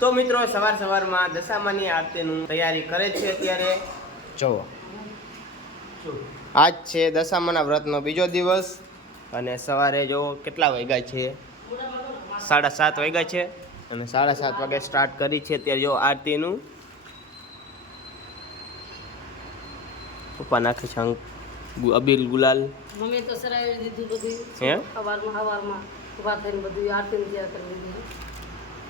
તો મિત્રો સવારમાં દશામાની આરતીનું તૈયારી કરે છે અત્યારે જોવો આજ છે દશામાના વ્રતનો બીજો દિવસ અને સવારે જો કેટલા વાગ્યા છે 7:30 વાગ્યા છે અને 7:30 વાગે સ્ટાર્ટ કરી છે અત્યારે જો આરતીનું પપ્પા નાખે છે અબીલ ગુલાલ મમ્મી તો સરાવી દીધું બધું હે સવારમાં ઉભા થઈને બધું આરતી તૈયાર કરી દીધી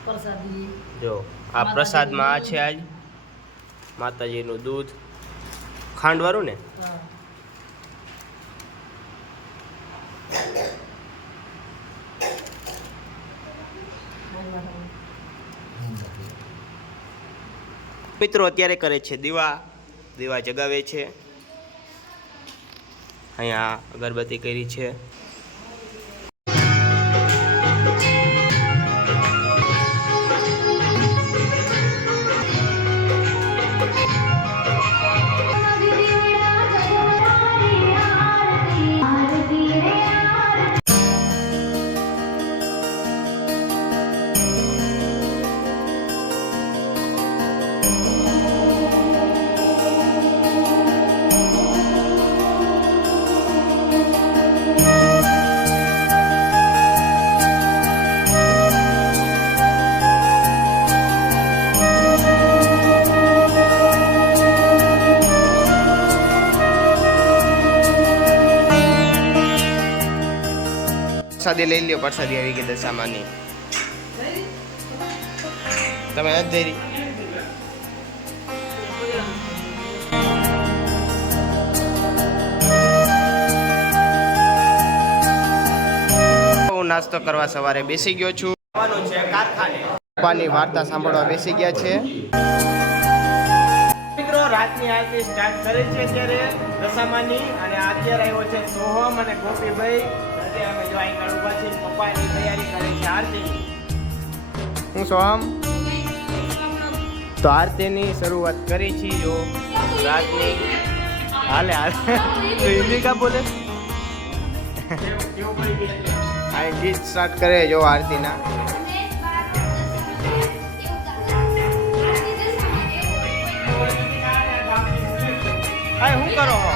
પ્રસાદી જો આ પ્રસાદમાં આ છે આજ માતાજીનું દૂધ ખાંડવાળું ને મિત્રો અત્યારે કરે છે દીવા જગાવે છે અહીંયા અગરબત્તી કરી છે પ્રસાદી લઈ લ્યો પ્રસાદી આવી ગઈ દશામાની તમે નથી ધરી હું નાસ્તો કરવા સવારે બેસી ગયો છું છે કારખાને પપ્પાની વાર્તા સાંભળવા બેસી ગયા છે મિત્રો રાતની આરતી સ્ટાર્ટ કરે છે અત્યારે દશામાની અને અત્યારે આવ્યો છે સોહમ અને ગોપીભાઈ અમે જો અહીં ઉભા છે પપ્પાની તૈયારી કરે છે આરતીની હું સોહમ તો આરતીની શરૂઆત કરી છે જો રાતની હાલે તો હિન્દી કા બોલે આ ગીત સ્ટાર્ટ કરે જો આરતીના હા શું કરો હો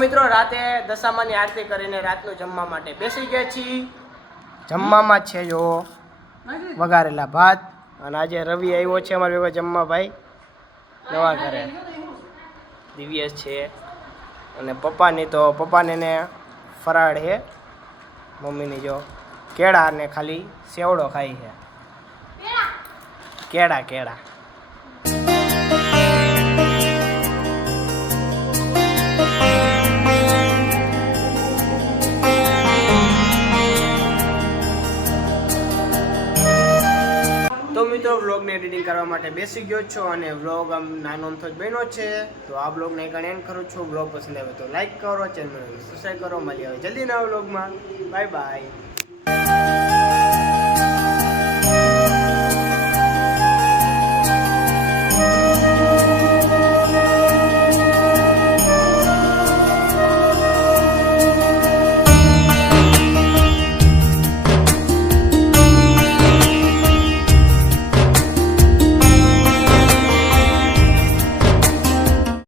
મિત્રો રાતે દશામાની આરતી કરીને રાતનું જમવા માટે બેસી ગયા છીએ. જમવામાં છે જો વઘારેલા ભાત, અને આજે રવિ આવ્યો છે અમારા ભેગો જમવા ભાઈ નવા ઘરે. દિવ્યેશ છે અને પપ્પાને ને ફરાળ છે. મમ્મીની જો કેળા ને ખાલી સેવડો ખાઈ છે. કેળા તો મિત્રો વ્લોગને એડિટિંગ કરવા માટે બેસી ગયો છો અને વ્લોગ આમ નાનો અમથો જ બન્યો છે. તો આ વ્લોગને અહીં એન્ડ કરું છું. વ્લોગ પસંદ આવે તો લાઈક કરો, ચેનલને સબસ્ક્રાઈબ કરો. મળીએ હવે જલ્દી નવા વ્લોગમાં. Bye bye.